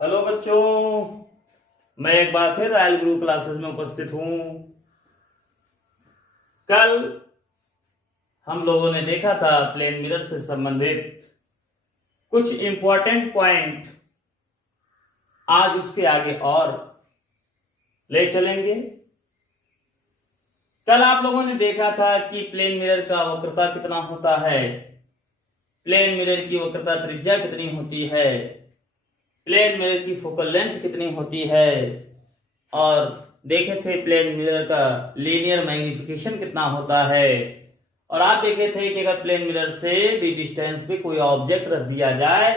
Hello बच्चों, मैं एक बार फिर रॉयल गुरु क्लासेस में उपस्थित हूं। कल हम लोगों ने देखा था प्लेन मिरर से संबंधित कुछ इंपॉर्टेंट पॉइंट। आज उसके आगे और ले चलेंगे। कल आप लोगों ने देखा था कि प्लेन मिरर का वक्रता कितना होता है, प्लेन मिरर की वक्रता त्रिज्या कितनी होती है, प्लेन मिरर की फोकल लेंथ कितनी होती है, और देखे थे प्लेन मिरर का लीनियर मैग्निफिकेशन कितना होता है। और आप देखे थे कि अगर प्लेन मिरर से भी डिस्टेंस पे कोई ऑब्जेक्ट रख दिया जाए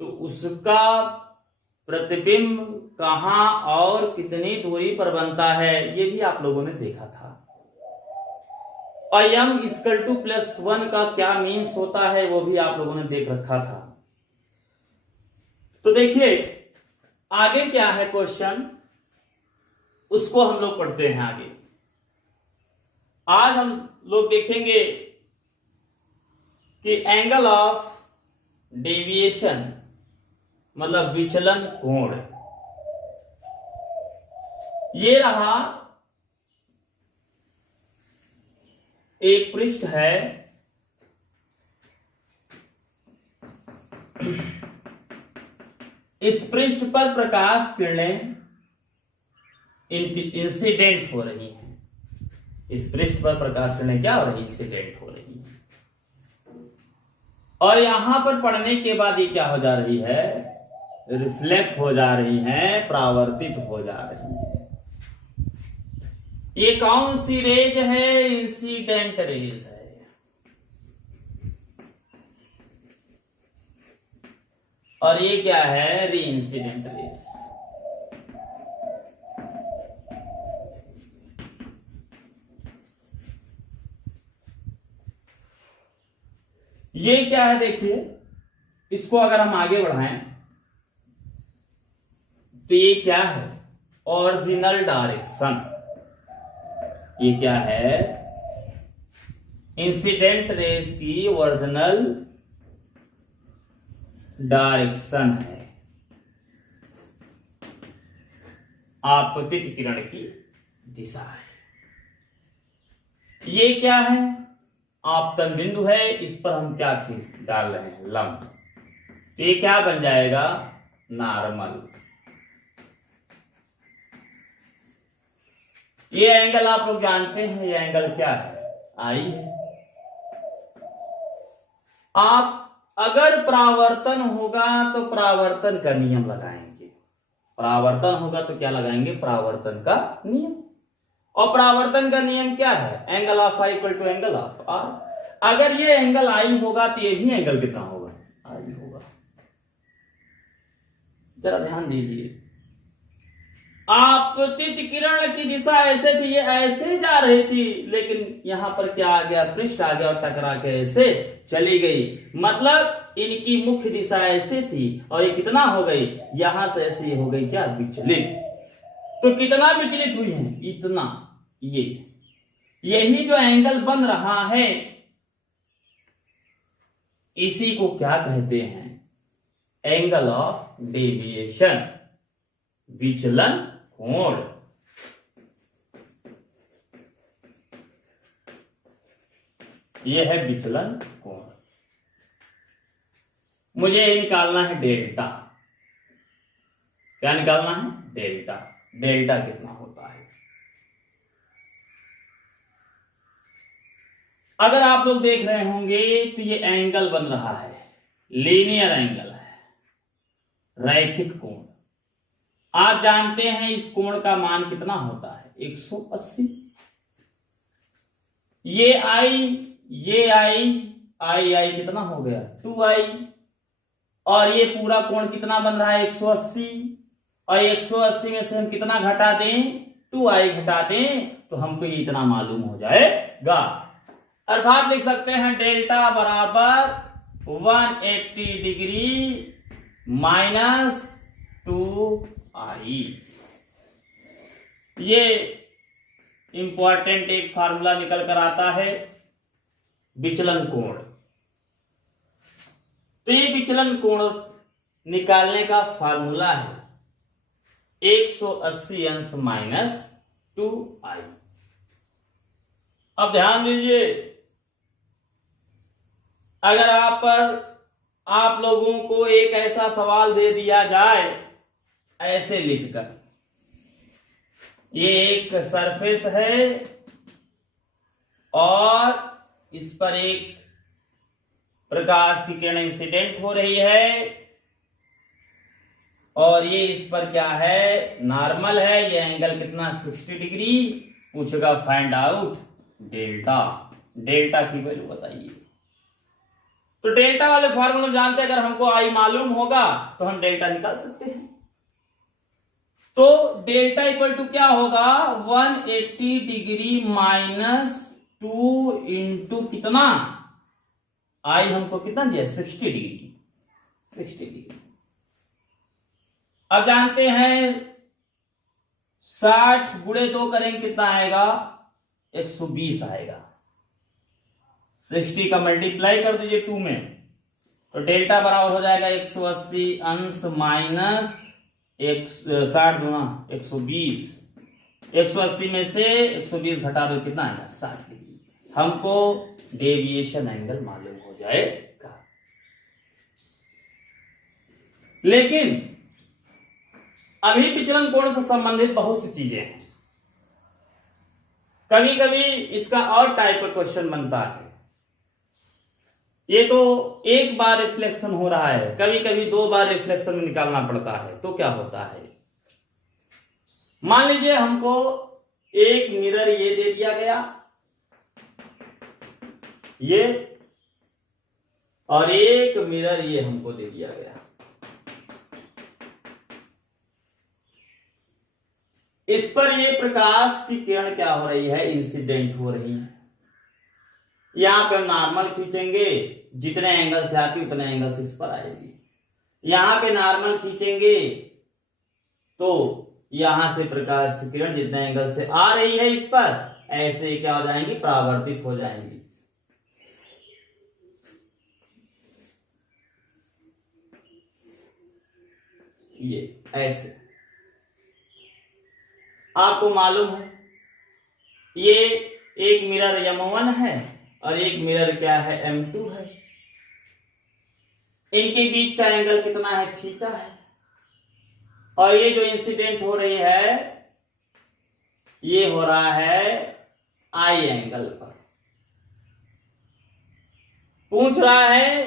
तो उसका प्रतिबिंब कहां और कितनी दूरी पर बनता है, ये भी आप लोगों ने देखा था। और m=+1 का क्या मीन्स होता है वो भी आप लोगों ने देख रखा था। तो देखिए आगे क्या है क्वेश्चन, उसको हम लोग पढ़ते हैं आगे। आज हम लोग देखेंगे कि एंगल ऑफ डेविएशन मतलब विचलन कोण, ये रहा एक पृष्ठ है। इस पृष्ठ पर प्रकाश किरणें इंसिडेंट हो रही हैं। इस पृष्ठ पर प्रकाश किरणें क्या हो रही है? इंसिडेंट हो रही है। और यहां पर पढ़ने के बाद ये क्या हो जा रही है? रिफ्लेक्ट हो जा रही हैं, परावर्तित हो जा रही है। ये कौन सी रेज है? इंसिडेंट रेज है। और ये क्या है? री इंसिडेंट रेज। ये क्या है? देखिए इसको अगर हम आगे बढ़ाएं तो ये क्या है? Original direction. ये क्या है? इंसिडेंट रेज की ओरिजिनल डायरेक्शन है, आपतित किरण की दिशा है। ये क्या है? आपतन बिंदु है, इस पर हम क्या डाल रहे हैं? लंब। तो ये क्या बन जाएगा? नॉर्मल। ये एंगल आप लोग जानते हैं, ये एंगल क्या है? आई है। आप अगर परावर्तन होगा तो परावर्तन का नियम लगाएंगे। परावर्तन होगा तो क्या लगाएंगे? परावर्तन का नियम। और परावर्तन का नियम क्या है? Angle of I equal to angle of R. अगर ये एंगल आई होगा तो ये भी एंगल कितना होगा? आई होगा। जरा ध्यान दीजिए, आपतित किरण की दिशा ऐसे थी, ये ऐसे जा रही थी, लेकिन यहां पर क्या आ गया? पृष्ठ आ गया और टकरा के ऐसे चली गई। मतलब इनकी मुख्य दिशा ऐसे थी और ये कितना हो गई? यहां से ऐसे हो गई क्या? विचलित। तो कितना विचलित हुई है? इतना। ये यही जो एंगल बन रहा है इसी को क्या कहते हैं? एंगल ऑफ डेविएशन, विचलन कोण। ये है विचलन कोण। मुझे निकालना है डेल्टा। क्या निकालना है? डेल्टा। डेल्टा कितना होता है? अगर आप लोग देख रहे होंगे तो ये एंगल बन रहा है, लीनियर एंगल है, रैखिक कोण। आप जानते हैं इस कोण का मान कितना होता है? 180। ये आई कितना हो गया? 2i। और ये पूरा कोण कितना बन रहा है? 180। और 180 में से हम कितना घटा दें? 2i घटा दें तो हमको ये इतना मालूम हो जाएगा। अर्थात लिख सकते हैं डेल्टा बराबर 180 डिग्री माइनस 2i। ये इंपॉर्टेंट एक फार्मूला निकल कर आता है विचलन कोण। तो ये विचलन कोण निकालने का फार्मूला है 180 अंश माइनस 2i। अब ध्यान दीजिए, अगर आप लोगों को एक ऐसा सवाल दे दिया जाए ऐसे लिखकर, ये एक सरफेस है और इस पर एक प्रकाश की किरण इंसिडेंट हो रही है और ये इस पर क्या है, नॉर्मल है। ये एंगल कितना, 60 डिग्री। पूछेगा फाइंड आउट डेल्टा। डेल्टा की वैल्यू बताइए। तो डेल्टा वाले फार्मूला जानते हैं, अगर हमको आई मालूम होगा तो हम डेल्टा निकाल सकते हैं। तो डेल्टा इक्वल टू क्या होगा, 180 डिग्री माइनस 2 इंटू कितना, आई हमको कितना दिया, 60 डिग्री। 60 डिग्री। अब जानते हैं 60 गुणे 2 करेंगे कितना आएगा, 120 आएगा। 60 का मल्टीप्लाई कर दीजिए 2 में, तो डेल्टा बराबर हो जाएगा 180 अंश माइनस 60 गुना 120। 180 में से 120 घटा दो, कितना आएगा, 60 डिग्री। हमको डेविएशन एंगल मालूम हो जाएगा। लेकिन अभी विचलन कोण से संबंधित बहुत सी चीजें हैं। कभी कभी इसका और टाइप का क्वेश्चन बनता है। ये तो एक बार रिफ्लेक्शन हो रहा है, कभी कभी 2 बार रिफ्लेक्शन में निकालना पड़ता है। तो क्या होता है, मान लीजिए हमको एक मिरर ये दे दिया गया, ये, और एक मिरर ये हमको दे दिया गया। इस पर ये प्रकाश की किरण क्या हो रही है, इंसिडेंट हो रही है। यहां पे नॉर्मल खींचेंगे, जितने एंगल से आती उतने एंगल से इस पर आएगी। यहां पे नॉर्मल खींचेंगे तो यहां से प्रकाश की किरण जितने एंगल से आ रही है इस पर, ऐसे क्या हो जाएंगी, परावर्तित हो जाएंगी। ये ऐसे आपको मालूम है, ये एक मिरर M1 है और एक मिरर क्या है, M2 है। इनके बीच का एंगल कितना है, थीटा है। और ये जो इंसिडेंट हो रही है ये हो रहा है आई एंगल पर। पूछ रहा है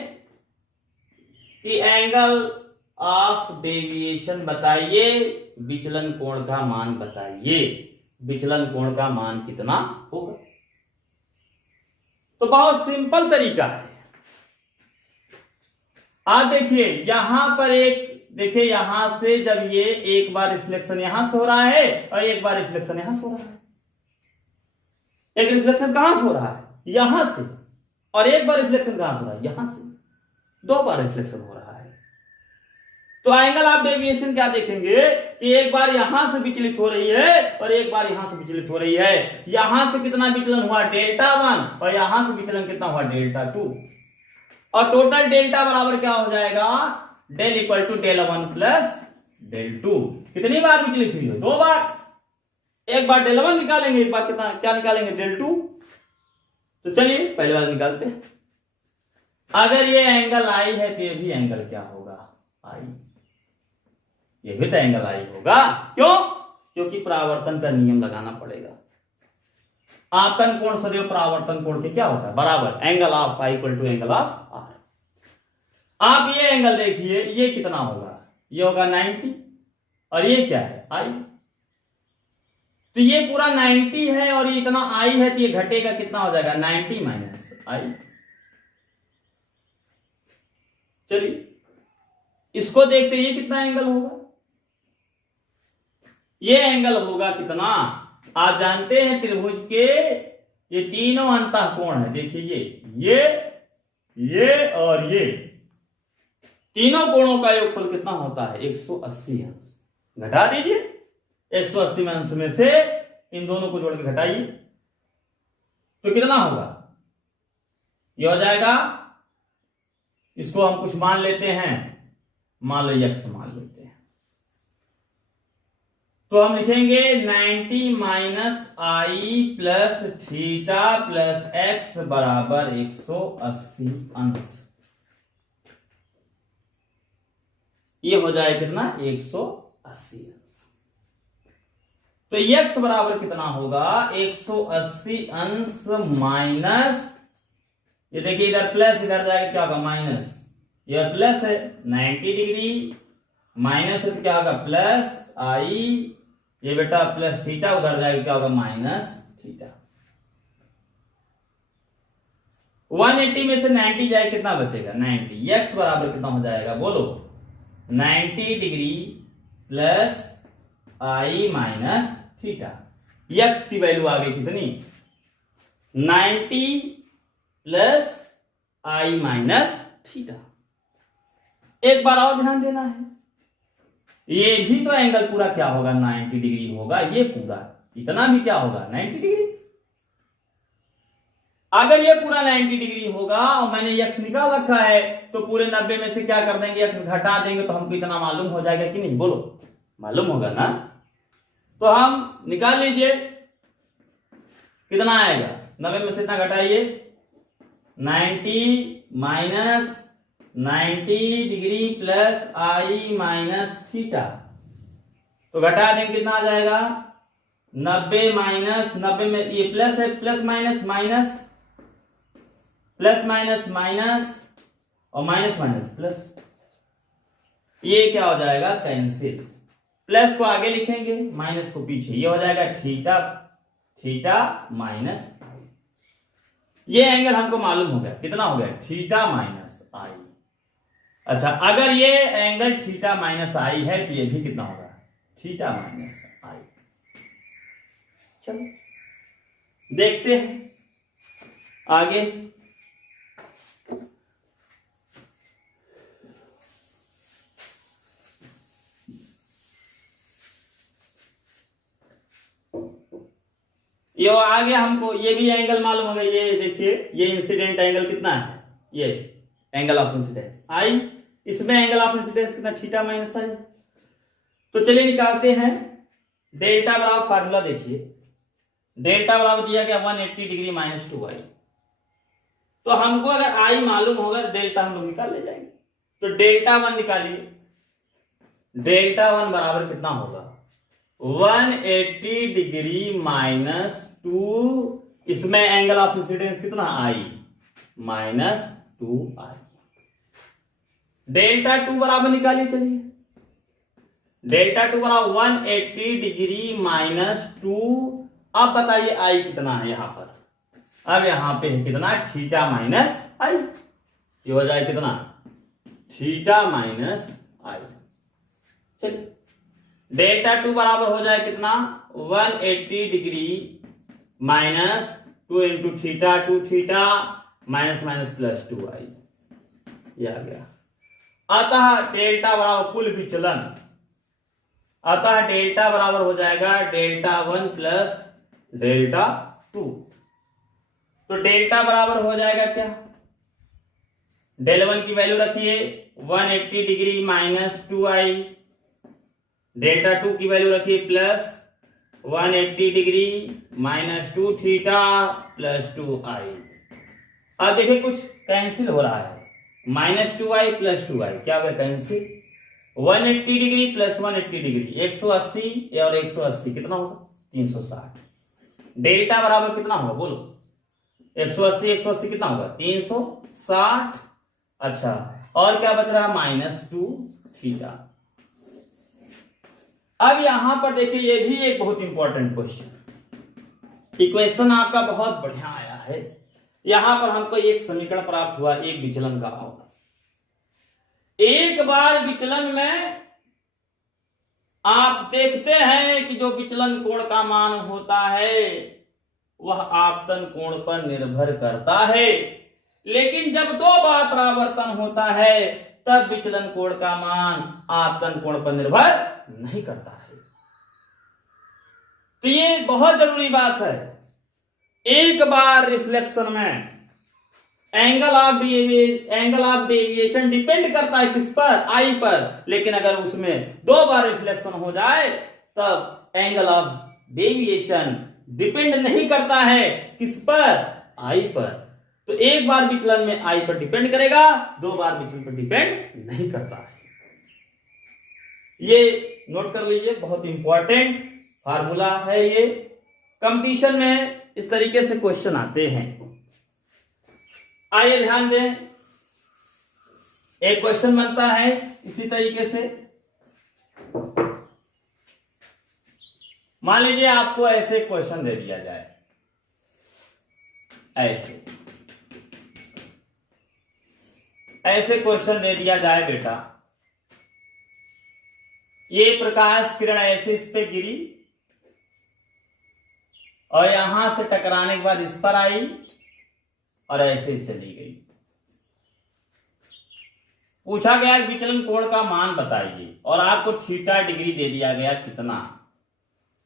कि एंगल ऑफ डेविएशन बताइए, विचलन कोण का मान बताइए, विचलन कोण का मान कितना होगा। तो बहुत सिंपल तरीका है। आप देखिए यहां पर देखिए यहां से जब ये एक बार रिफ्लेक्शन यहां से हो रहा है और एक बार रिफ्लेक्शन यहां से हो रहा है। एक रिफ्लेक्शन कहां से हो रहा है, यहां से, और एक बार रिफ्लेक्शन कहां से हो रहा है, यहां से। 2 बार रिफ्लेक्शन हो रहा है। तो एंगल ऑफ डेविएशन क्या देखेंगे कि एक बार यहां से विचलित हो रही है और एक बार यहां से विचलित हो रही है। यहां से कितना विचलन हुआ, डेल्टा 1, और यहां से विचलन कितना हुआ, डेल्टा 2। और टोटल डेल्टा बराबर क्या हो जाएगा, del equal to del 1 plus del 2। कितनी बार विचलित हुई है, 2 बार। एक बार डेल 1 निकालेंगे, एक बार कितना क्या निकालेंगे, डेल 2। तो चलिए पहले बार निकालते हैं। अगर ये एंगल आई है तो ये भी एंगल क्या होगा, आई। ये भी तो एंगल आई होगा। क्यों, क्योंकि परावर्तन का नियम लगाना पड़ेगा। आपतन कोण सदैव परावर्तन कोण के क्या होता है, बराबर angle of I equal to angle of R. आप ये एंगल देखिए, ये कितना होगा, ये होगा 90, और ये क्या है, आई। तो ये पूरा 90 है और ये इतना आई है, तो ये घटेगा, कितना हो जाएगा, 90 माइनस आई। चलिए इसको देखते, ये कितना एंगल होगा, ये एंगल होगा कितना। आप जानते हैं त्रिभुज के ये तीनों अंतः कोण है। देखिए ये और ये तीनों कोणों का योगफल कितना होता है, 180 अंश। घटा दीजिए 180 अंश में से इन दोनों को जोड़ के घटाइए तो कितना होगा, ये हो जाएगा, इसको हम कुछ मान लेते हैं मान लो x मान लेते हैं, तो हम लिखेंगे 90 माइनस आई प्लस थीटा प्लस एक्स बराबर 180 अंश। ये हो जाए कितना 180 अंश। तो x बराबर कितना होगा 180 अंश माइनस, ये देखिए इधर प्लस इधर जाएगा क्या होगा माइनस, यह प्लस है 90 डिग्री माइनस है तो क्या होगा प्लस आई, ये बेटा प्लस थीटा उधर जाएगा क्या होगा माइनस थीटा। 180 में से 90 जाए कितना बचेगा 90। x बराबर कितना हो जाएगा बोलो 90 डिग्री प्लस आई माइनस थीटा। x की वैल्यू आ गई कितनी 90 प्लस आई माइनस थीटा। एक बार और ध्यान देना है, ये भी तो एंगल पूरा क्या होगा 90 डिग्री होगा, ये पूरा इतना भी क्या होगा 90 डिग्री। अगर ये पूरा 90 डिग्री होगा और मैंने x निकाल रखा है तो पूरे 90 में से क्या कर देंगे x घटा देंगे तो हमको इतना मालूम हो जाएगा कि नहीं, बोलो मालूम होगा ना। तो हम निकाल लीजिए कितना आएगा 90 में से इतना घटाइए 90 माइनस 90 डिग्री प्लस आई माइनस थीटा, तो घटा देंगे कितना आ जाएगा 90 माइनस 90 में ये प्लस है plus minus minus plus minus minus और माइनस माइनस प्लस, ये क्या हो जाएगा कैंसिल। प्लस को आगे लिखेंगे माइनस को पीछे, ये हो जाएगा थीटा थीटा माइनस आई। ये एंगल हमको मालूम हो गया कितना हो गया थीटा माइनस आई। अच्छा अगर ये एंगल थीटा माइनस आई है तो ये भी कितना होगा थीटा माइनस आई। चलो देखते हैं आगे। ये आगे हमको ये भी एंगल मालूम हो गया, ये देखिए ये इंसिडेंट एंगल कितना है, ये एंगल ऑफ इंसिडेंस आई, इसमें एंगल ऑफ इंसिडेंस कितना थीटा माइनस आई। तो चलिए निकालते हैं डेल्टा बराबर फार्मूला देखिए, डेल्टा बराबर दिया गया 180 डिग्री माइनस 2 आई। तो हमको अगर आई मालूम होगा तो डेल्टा हम लोग निकाल ले जाएंगे। तो डेल्टा 1 निकालिए, डेल्टा 1 बराबर कितना होगा 180 डिग्री माइनस 2, इसमें एंगल ऑफ इंसिडेंस कितना आई माइनस 2 आई। डेल्टा 2 बराबर निकालिए, चलिए डेल्टा 2 बराबर 180 डिग्री माइनस 2। अब बताइए आई कितना है यहां पर, अब यहां पे है कितना थीटा माइनस आई, ये हो जाए कितना थीटा माइनस आई। चलिए डेल्टा 2 बराबर हो जाए कितना 180 degree minus 2 into theta 2 theta minus minus plus 2 आई, ये आ गया। अतः डेल्टा बराबर कुल विचलन, अतः डेल्टा बराबर हो जाएगा डेल्टा 1 प्लस डेल्टा 2। तो डेल्टा बराबर हो जाएगा क्या, डेल 1 की वैल्यू रखिए 180 डिग्री माइनस 2 आई, डेल्टा 2 की वैल्यू रखिए plus 180 degree minus 2 theta plus 2 आई। अब देखिए कुछ कैंसिल हो रहा है, माइनस 2 आई प्लस 2 आई क्या होगा कैंसिल, 180 डिग्री प्लस 180 डिग्री 180 और 180 कितना होगा 360। डेल्टा बराबर कितना होगा बोलो 180 180 कितना होगा 360। अच्छा और क्या बच रहा माइनस 2 थीटा। अब यहां पर देखिए ये भी एक बहुत इंपॉर्टेंट क्वेश्चन, इक्वेशन आपका बहुत बढ़िया आया है। यहां पर हमको एक समीकरण प्राप्त हुआ एक विचलन का होगा। एक बार विचलन में आप देखते हैं कि जो विचलन कोण का मान होता है वह आपतन कोण पर निर्भर करता है, लेकिन जब 2 बार परावर्तन होता है तब विचलन कोण का मान आपतन कोण पर निर्भर नहीं करता है। तो ये बहुत जरूरी बात है। एक बार रिफ्लेक्शन में एंगल ऑफ डेविएशन डिपेंड करता है किस पर, आई पर, लेकिन अगर उसमें 2 बार रिफ्लेक्शन हो जाए तब एंगल ऑफ डेविएशन डिपेंड नहीं करता है किस पर, आई पर। तो एक बार विचलन में आई पर डिपेंड करेगा, 2 बार विचलन पर डिपेंड नहीं करता है। ये नोट कर लीजिए, बहुत इंपॉर्टेंट फार्मूला है ये। कंपटीशन में इस तरीके से क्वेश्चन आते हैं। आइए ध्यान दें, एक क्वेश्चन बनता है इसी तरीके से। मान लीजिए आपको ऐसे क्वेश्चन दे दिया जाए, ऐसे क्वेश्चन दे दिया जाए बेटा, ये प्रकाश किरण ऐसे इस पे गिरी और यहां से टकराने के बाद इस पर आई और ऐसे चली गई। पूछा गया विचलन कोण का मान बताइए और आपको थीटा डिग्री दे दिया गया कितना।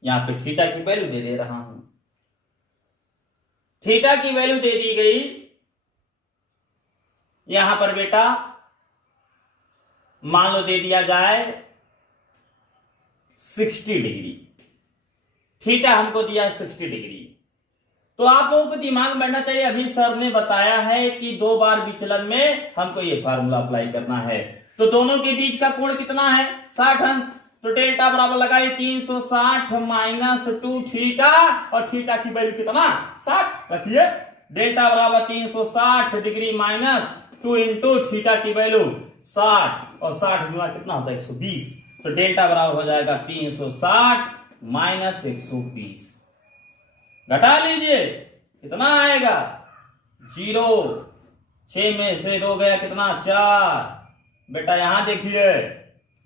यहां पे थीटा की वैल्यू दे रहा हूं, थीटा की वैल्यू दे दी गई यहां पर बेटा, मान लो दे दिया जाए 60 डिग्री, थीटा हमको दिया 60 डिग्री। तो आप लोगों को दिमाग में बैठना चाहिए, अभी सर ने बताया है कि 2 बार विचलन में हमको ये फार्मूला अप्लाई करना है। तो दोनों के बीच का कोण कितना है, 60 अंश। तो डेल्टा बराबर लगाइए 360 माइनस 2 थीटा, और थीटा की वैल्यू कितना, 60 रखिए। डेल्टा बराबर 360 डिग्री माइनस 2 इंटू थीटा की वैल्यू 60, और 60 गुना कितना होता है 120। तो डेल्टा बराबर हो जाएगा 360 माइनस 120। घटा लीजिए कितना आएगा, 0। 6 में से 2 गया कितना, 4। बेटा यहां देखिए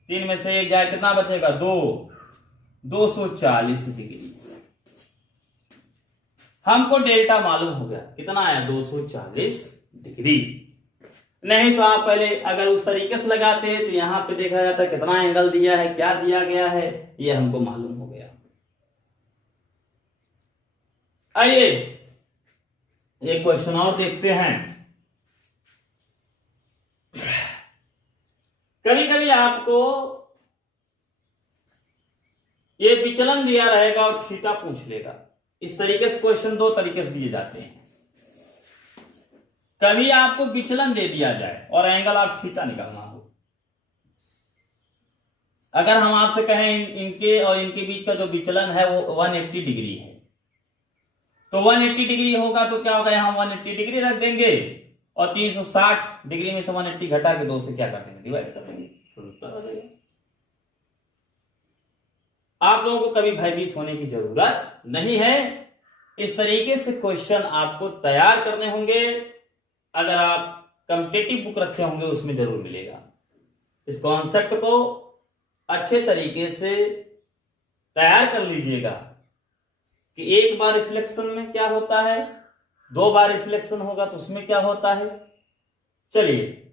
3 में से 1 जाए कितना बचेगा, 2। 240 डिग्री। हमको डेल्टा मालूम हो गया, कितना आया, 240 डिग्री। नहीं तो आप पहले अगर उस तरीके से लगाते हैं तो यहां पे देखा जाता है कितना एंगल दिया है, क्या दिया गया है, ये हमको मालूम हो गया। आइए एक क्वेश्चन और देखते हैं। कभी कभी आपको ये विचलन दिया रहेगा और थीटा पूछ लेगा। इस तरीके से क्वेश्चन 2 तरीके से दिए जाते हैं। कभी आपको विचलन दे दिया जाए और एंगल ऑफ थीटा निकालना हो। अगर हम आपसे कहें इनके और इनके बीच का जो विचलन है वो 180 डिग्री है, तो 180 डिग्री होगा तो क्या होगा, यहां 180 डिग्री रख देंगे और 360 डिग्री में से 180 घटा के 2 से क्या कर देंगे, डिवाइड कर देंगे, तो उत्तर आ जाएगा। आप लोगों को कभी भयभीत होने की जरूरत नहीं है। इस तरीके से क्वेश्चन आपको तैयार करने होंगे। अगर आप कॉम्पिटिटिव बुक रखे होंगे उसमें जरूर मिलेगा। इस कॉन्सेप्ट को अच्छे तरीके से तैयार कर लीजिएगा कि 1 बार रिफ्लेक्शन में क्या होता है, 2 बार रिफ्लेक्शन होगा तो उसमें क्या होता है। चलिए